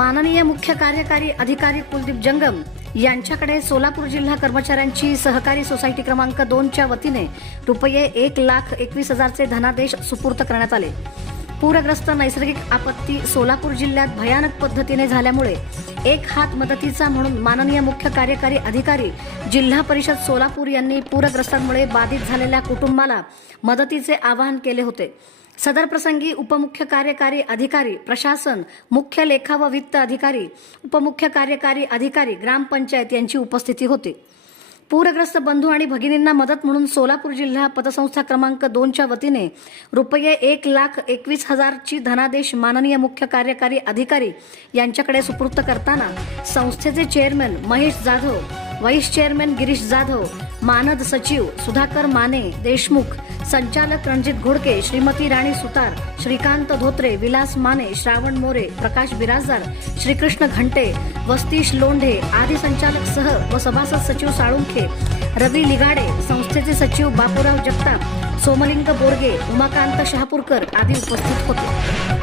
माननीय मुख्य कार्यकारी अधिकारी कुलदीप जंगम यांच्याकडे सोलापूर जिल्हा कर्मचाऱ्यांची सहकारी सोसायटी क्रमांक दोनच्या वतीने रुपये एक लाख एकवीस हजारचे धनादेश सुपूर्त करण्यात आले. पूरग्रस्त नैसर्गिक आपत्ती सोलापूर जिल्ह्यात भयानक पद्धतीने झाल्यामुळे एक हात मदतीचा म्हणून माननीय मुख्य कार्यकारी अधिकारी जिल्हा परिषद सोलापूर यांनी पूरग्रस्तांमुळे बाधित झालेल्या कुटुंबाला मदतीचे आवाहन केले होते. सदर प्रसंगी उपमुख्य कार्यकारी अधिकारी प्रशासन मुख्य लेखा व वित्त अधिकारी उपमुख्य कार्यकारी अधिकारी ग्रामपंचायत यांची उपस्थिती होती. पूरग्रस्त बंधू आणि भगिनींना मदत म्हणून सोलापूर जिल्हा पतसंस्था क्रमांक दोनच्या वतीने रुपये एक लाख एकवीस हजारची धनादेश माननीय मुख्य कार्यकारी अधिकारी यांच्याकडे सुपूर्त करताना संस्थेचे chairman Mahesh Jadhav vice chairman Girish Jadhav मानद सचिव सुधाकर माने देशमुख संचालक रणजित घोडके श्रीमती राणी सुतार श्रीकांत धोत्रे विलास माने श्रावण मोरे प्रकाश बिराजदार श्रीकृष्ण घंटे वस्तीश लोंढे आदी संचालक सह व सभासद सचिव साळुंखे रवी लिगाडे संस्थेचे सचिव बापूराव जगताप सोमलिंग बोरगे उमाकांत शहापूरकर आदी उपस्थित होते.